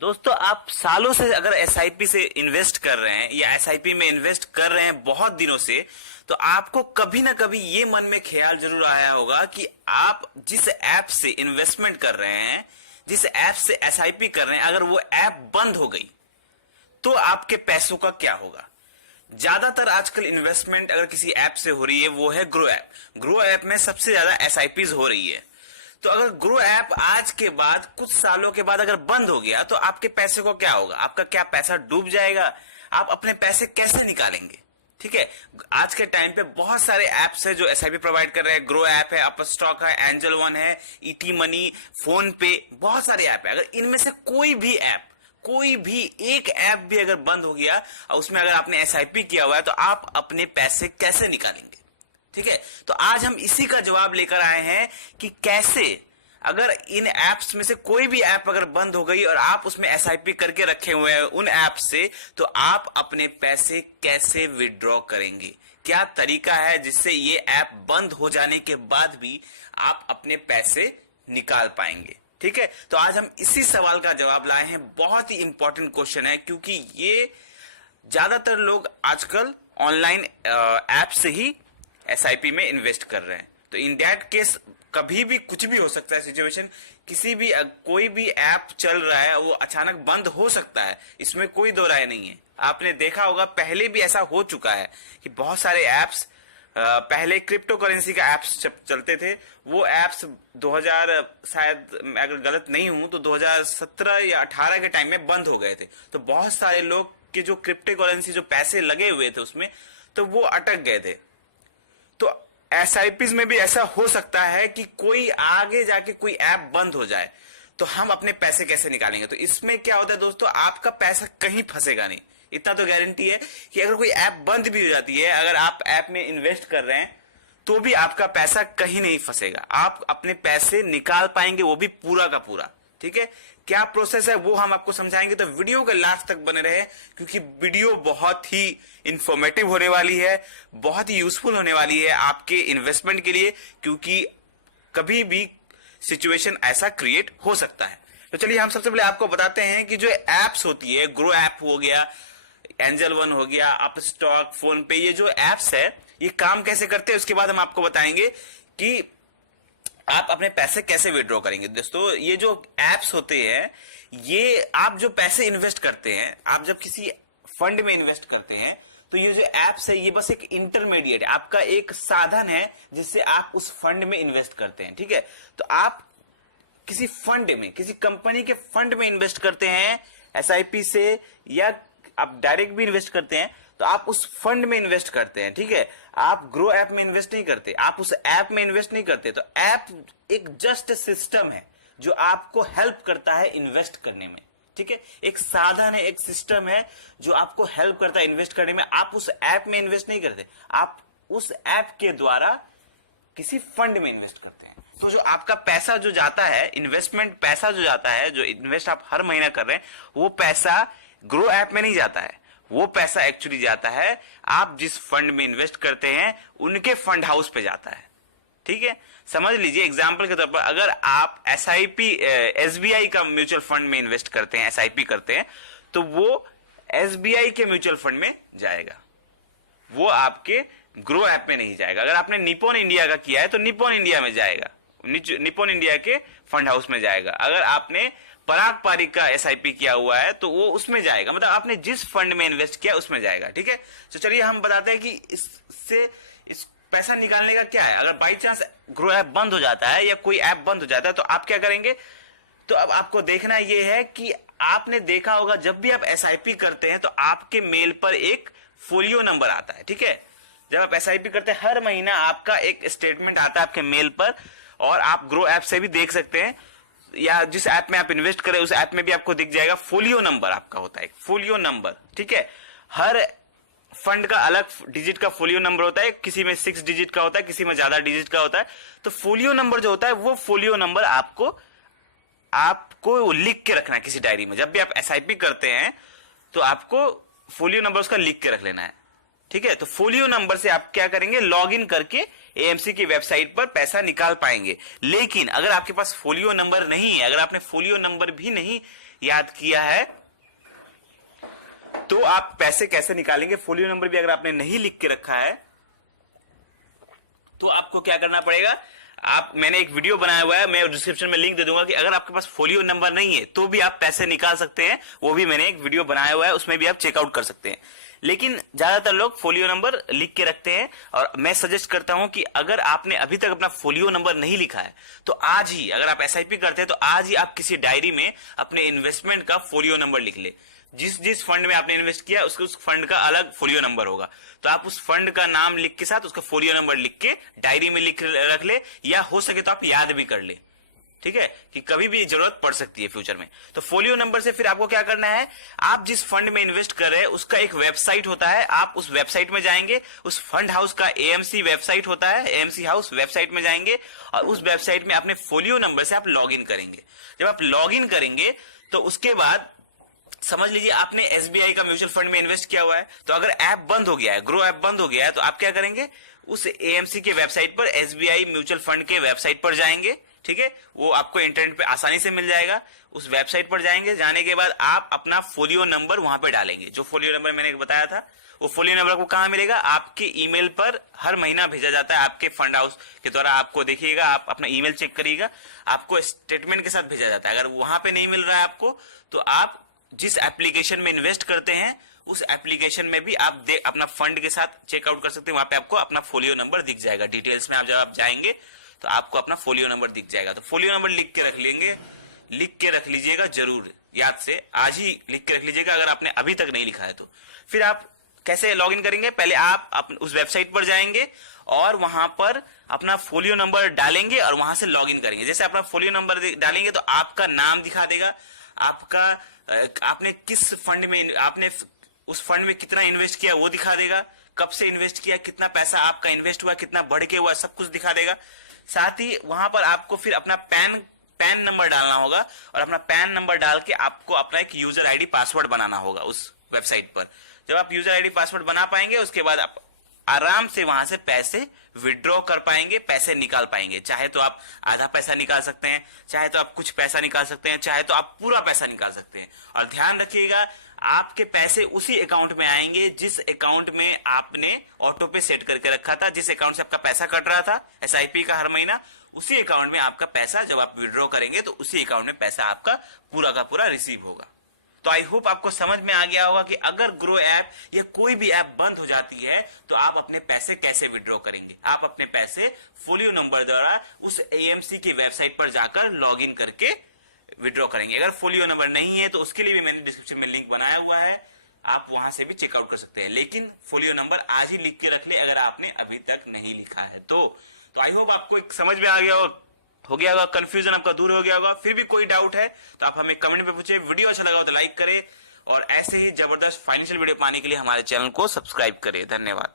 दोस्तों, आप सालों से अगर एसआईपी से इन्वेस्ट कर रहे हैं या एसआईपी में इन्वेस्ट कर रहे हैं बहुत दिनों से, तो आपको कभी ना कभी ये मन में ख्याल जरूर आया होगा कि आप जिस ऐप से इन्वेस्टमेंट कर रहे हैं, जिस ऐप से एसआईपी कर रहे हैं, अगर वो ऐप बंद हो गई तो आपके पैसों का क्या होगा। ज्यादातर आजकल इन्वेस्टमेंट अगर किसी ऐप से हो रही है वो है ग्रो ऐप। ग्रो ऐप में सबसे ज्यादा एसआईपीज हो रही है। तो अगर ग्रो ऐप आज के बाद कुछ सालों के बाद अगर बंद हो गया तो आपके पैसे को क्या होगा, आपका क्या पैसा डूब जाएगा, आप अपने पैसे कैसे निकालेंगे। ठीक है, आज के टाइम पे बहुत सारे ऐप्स है जो एसआईपी प्रोवाइड कर रहे हैं। ग्रो ऐप है, अपस्टॉक है, एंजल वन है, ईटी मनी, फोन पे, बहुत सारे ऐप है। अगर इनमें से कोई भी एक ऐप भी अगर बंद हो गया और उसमें अगर आपने एसआईपी किया हुआ है तो आप अपने पैसे कैसे निकालेंगे। ठीक है, तो आज हम इसी का जवाब लेकर आए हैं कि कैसे अगर इन एप्स में से कोई भी ऐप अगर बंद हो गई और आप उसमें एसआईपी करके रखे हुए हैं उन ऐप से, तो आप अपने पैसे कैसे विड्रॉ करेंगे। क्या तरीका है जिससे ये ऐप बंद हो जाने के बाद भी आप अपने पैसे निकाल पाएंगे। ठीक है, तो आज हम इसी सवाल का जवाब लाए हैं। बहुत ही इंपॉर्टेंट क्वेश्चन है क्योंकि ये ज्यादातर लोग आजकल ऑनलाइन ऐप से ही एसआईपी में इन्वेस्ट कर रहे हैं। तो इन दैट केस कभी भी कुछ भी हो सकता है सिचुएशन, किसी भी कोई भी ऐप चल रहा है वो अचानक बंद हो सकता है, इसमें कोई दो राय नहीं है। आपने देखा होगा पहले भी ऐसा हो चुका है कि बहुत सारे ऐप्स, पहले क्रिप्टो करेंसी का ऐप्स चलते थे, वो ऐप्स 2000 शायद अगर गलत नहीं हूं तो 2017 या 18 के टाइम में बंद हो गए थे। तो बहुत सारे लोग के जो क्रिप्टो करेंसी जो पैसे लगे हुए थे उसमें, तो वो अटक गए थे। तो एसआईपीज में भी ऐसा हो सकता है कि कोई आगे जाके कोई ऐप बंद हो जाए, तो हम अपने पैसे कैसे निकालेंगे। तो इसमें क्या होता है दोस्तों, आपका पैसा कहीं फंसेगा नहीं। इतना तो गारंटी है कि अगर कोई ऐप बंद भी हो जाती है, अगर आप ऐप में इन्वेस्ट कर रहे हैं तो भी आपका पैसा कहीं नहीं फंसेगा, आप अपने पैसे निकाल पाएंगे, वो भी पूरा का पूरा। ठीक है, क्या प्रोसेस है वो हम आपको समझाएंगे, तो वीडियो के लास्ट तक बने रहे क्योंकि वीडियो बहुत ही इंफॉर्मेटिव होने वाली है, बहुत ही यूजफुल होने वाली है आपके इन्वेस्टमेंट के लिए, क्योंकि कभी भी सिचुएशन ऐसा क्रिएट हो सकता है। तो चलिए हम सबसे पहले आपको बताते हैं कि जो एप्स होती है, ग्रो ऐप हो गया, एंजल वन हो गया, अपस्टॉक, फोन पे, ये जो एप्स है ये काम कैसे करते हैं। उसके बाद हम आपको बताएंगे कि आप अपने पैसे कैसे विड्रॉ करेंगे। दोस्तों, ये जो एप्स होते हैं, ये आप जो पैसे इन्वेस्ट करते हैं, आप जब किसी फंड में इन्वेस्ट करते हैं, तो ये जो एप्स है ये बस एक इंटरमीडिएट, आपका एक साधन है जिससे आप उस फंड में इन्वेस्ट करते हैं। ठीक है, तो आप किसी फंड में, किसी कंपनी के फंड में इन्वेस्ट करते हैं एसआईपी से, या आप डायरेक्ट भी इन्वेस्ट करते हैं, तो आप उस फंड में इन्वेस्ट करते हैं। ठीक है, आप ग्रो ऐप में इन्वेस्ट नहीं करते, आप उस ऐप में इन्वेस्ट नहीं करते। तो ऐप एक जस्ट सिस्टम है जो आपको हेल्प करता है इन्वेस्ट करने में। ठीक है, एक साधन है, एक सिस्टम है जो आपको हेल्प करता है इन्वेस्ट करने में। आप उस ऐप में इन्वेस्ट नहीं करते, आप उस ऐप के द्वारा किसी फंड में इन्वेस्ट करते हैं। तो जो आपका पैसा जो जाता है, इन्वेस्टमेंट पैसा जो जाता है, जो इन्वेस्ट आप हर महीना कर रहे हैं, वो पैसा ग्रो ऐप में नहीं जाता है, वो पैसा एक्चुअली जाता है आप जिस फंड में इन्वेस्ट करते हैं उनके फंड हाउस पे जाता है। ठीक है, समझ लीजिए एग्जांपल के तौर पर, अगर आप एसआईपी एसबीआई का म्यूचुअल फंड में इन्वेस्ट करते हैं, एसआईपी करते हैं, तो वो एसबीआई के म्यूचुअल फंड में जाएगा, वो आपके ग्रो ऐप में नहीं जाएगा। अगर आपने निप्पॉन इंडिया का किया है तो निप्पॉन इंडिया में जाएगा, निप्पॉन इंडिया के फंड हाउस में जाएगा। अगर आपने पराग पारिक का एसआईपी किया हुआ है तो वो उसमें जाएगा, मतलब आपने जिस फंड में इन्वेस्ट किया उसमें जाएगा। ठीक है, तो चलिए हम बताते हैं कि इससे इस पैसा निकालने का क्या है। अगर बाई चांस ग्रो ऐप बंद हो जाता है या कोई ऐप बंद हो जाता है तो आप क्या करेंगे। तो अब आपको देखना ये है कि आपने देखा होगा जब भी आप एसआईपी करते हैं तो आपके मेल पर एक फोलियो नंबर आता है। ठीक है, जब आप एसआईपी करते हैं हर महीना आपका एक स्टेटमेंट आता है आपके मेल पर, और आप ग्रो ऐप से भी देख सकते हैं, या जिस ऐप में आप इन्वेस्ट करें उस ऐप में भी आपको दिख जाएगा, फोलियो नंबर आपका होता है, फोलियो नंबर। ठीक है, हर फंड का अलग डिजिट का फोलियो नंबर होता है, किसी में 6 डिजिट का होता है, किसी में ज्यादा डिजिट का होता है। तो फोलियो नंबर जो होता है वो फोलियो नंबर आपको लिख के रखना है किसी डायरी में। जब भी आप एसआईपी करते हैं तो आपको फोलियो नंबर उसका लिख के रख लेना है। ठीक है, तो फोलियो नंबर से आप क्या करेंगे, लॉग इन करके एएमसी की वेबसाइट पर पैसा निकाल पाएंगे। लेकिन अगर आपके पास फोलियो नंबर नहीं है, अगर आपने फोलियो नंबर भी नहीं याद किया है तो आप पैसे कैसे निकालेंगे। फोलियो नंबर भी अगर आपने नहीं लिख के रखा है तो आपको क्या करना पड़ेगा, मैंने एक वीडियो बनाया हुआ है, मैं डिस्क्रिप्शन में लिंक दे दूंगा कि अगर आपके पास फोलियो नंबर नहीं है तो भी आप पैसे निकाल सकते हैं। वो भी मैंने एक वीडियो बनाया हुआ है, उसमें भी आप चेकआउट कर सकते हैं। लेकिन ज्यादातर लोग फोलियो नंबर लिख के रखते हैं और मैं सजेस्ट करता हूं कि अगर आपने अभी तक अपना फोलियो नंबर नहीं लिखा है तो आज ही, अगर आप एसआईपी करते हैं तो आज ही आप किसी डायरी में अपने इन्वेस्टमेंट का फोलियो नंबर लिख ले। जिस जिस फंड में आपने इन्वेस्ट किया उसके उस फंड का अलग फोलियो नंबर होगा, तो आप उस फंड का नाम लिख के साथ उसका फोलियो नंबर लिख के डायरी में लिख रख ले, या हो सके तो आप याद भी कर ले, ठीक है, कि कभी भी जरूरत पड़ सकती है फ्यूचर में। तो फोलियो नंबर से फिर आपको क्या करना है, आप जिस फंड में इन्वेस्ट कर रहे हैं उसका एक वेबसाइट होता है, आप उस वेबसाइट में जाएंगे, उस फंड हाउस का एएमसी वेबसाइट होता है, एएमसी हाउस वेबसाइट में जाएंगे और उस वेबसाइट में अपने फोलियो नंबर से आप लॉग इन करेंगे। जब आप लॉग इन करेंगे तो उसके बाद समझ लीजिए आपने एसबीआई का म्यूचुअल फंड में इन्वेस्ट किया हुआ है, तो अगर ऐप बंद हो गया है, ग्रो ऐप बंद हो गया है, तो आप क्या करेंगे, उस एएमसी के वेबसाइट पर, एसबीआई म्यूचुअल फंड के वेबसाइट पर जाएंगे, ठीक है, वो आपको इंटरनेट पे आसानी से मिल जाएगा। उस वेबसाइट पर जाएंगे, जाने के बाद आप अपना फोलियो नंबर वहां पे डालेंगे। जो फोलियो नंबर मैंने बताया था वो फोलियो नंबर को कहां मिलेगा, आपके ईमेल पर हर महीना भेजा जाता है आपके फंड हाउस के द्वारा। आपको देखिएगा, आप अपना ईमेल चेक करिएगा, आपको स्टेटमेंट के साथ भेजा जाता है। अगर वहां पे नहीं मिल रहा है आपको तो आप जिस एप्लीकेशन में इन्वेस्ट करते हैं उस एप्लीकेशन में भी आप अपना फंड के साथ चेकआउट कर सकते हैं। वहां पे आपको अपना फोलियो नंबर दिख जाएगा। डिटेल्स में आप जब आप जाएंगे तो आपको अपना फोलियो नंबर दिख जाएगा। तो फोलियो नंबर लिख के रख लेंगे, लिख के रख लीजिएगा जरूर, याद से आज ही लिख के रख लीजिएगा अगर आपने अभी तक नहीं लिखा है तो। फिर आप कैसे लॉग इन करेंगे, पहले आप उस वेबसाइट पर जाएंगे और वहां पर अपना फोलियो नंबर डालेंगे और वहां से लॉग इन करेंगे। जैसे अपना फोलियो नंबर डालेंगे तो आपका नाम दिखा देगा, आपका आपने किस फंड में, आपने उस फंड में कितना इन्वेस्ट किया वो दिखा देगा, कब से इन्वेस्ट किया, कितना पैसा आपका इन्वेस्ट हुआ, कितना बढ़ के हुआ, सब कुछ दिखा देगा। साथ ही वहां पर आपको फिर अपना पैन नंबर डालना होगा और अपना पैन नंबर डाल के आपको अपना एक यूजर आईडी पासवर्ड बनाना होगा उस वेबसाइट पर। जब आप यूजर आईडी पासवर्ड बना पाएंगे उसके बाद आप आराम से वहां से पैसे विड्रॉ कर पाएंगे, पैसे निकाल पाएंगे। चाहे तो आप आधा पैसा निकाल सकते हैं, चाहे तो आप कुछ पैसा निकाल सकते हैं, चाहे तो आप पूरा पैसा निकाल सकते हैं। और ध्यान रखिएगा, आपके पैसे उसी अकाउंट में आएंगे जिस अकाउंट में आपने ऑटो पे सेट करके रखा था, जिस अकाउंट से आपका पैसा कट रहा था एसआईपी का हर महीना, उसी अकाउंट में आपका पैसा जब आप विड्रॉ करेंगे तो उसी अकाउंट में पैसा आपका पूरा का पूरा रिसीव होगा। तो आई होप आपको समझ में आ गया होगा कि अगर ग्रो ऐप या कोई भी ऐप बंद हो जाती है तो आप अपने पैसे कैसे विड्रॉ करेंगे। आप अपने पैसे फोलियो नंबर द्वारा उस एएमसी की वेबसाइट पर जाकर लॉग इन करके विड्रॉ करेंगे। अगर फोलियो नंबर नहीं है तो उसके लिए भी मैंने डिस्क्रिप्शन में लिंक बनाया हुआ है, आप वहां से भी चेकआउट कर सकते हैं। लेकिन फोलियो नंबर आज ही लिख के रख ले अगर आपने अभी तक नहीं लिखा है तो आई होप आपको एक समझ में आ गया हो गया होगा, कंफ्यूजन आपका दूर हो गया होगा। फिर भी कोई डाउट है तो आप हमें कमेंट में पूछे। वीडियो अच्छा लगा हो तो लाइक करें और ऐसे ही जबरदस्त फाइनेंशियल वीडियो पाने के लिए हमारे चैनल को सब्सक्राइब करें। धन्यवाद।